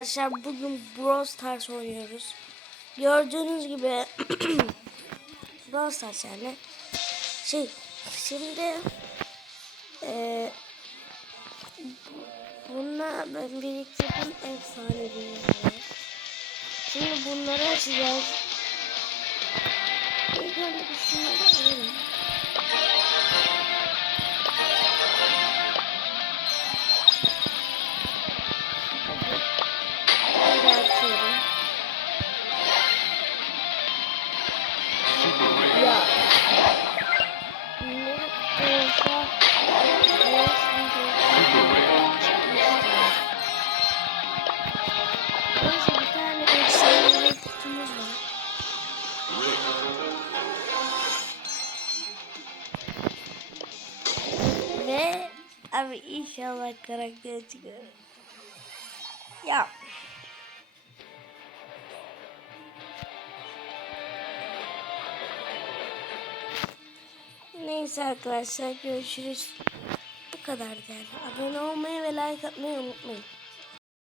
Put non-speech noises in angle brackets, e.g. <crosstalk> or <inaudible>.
Arkadaşlar bugün Brawl Stars oynuyoruz. Gördüğünüz gibi <clears throat> Brawl Stars yani. Şey şimdi eee bununla ben biriktirdim efsane bir Şimdi bunları açacağız. İlk önce şunları alalım. Abi inşallah karakter çıkar. Ya. Neyse arkadaşlar görüşürüz. Bu kadar yani. Abone olmayı ve like atmayı unutmayın.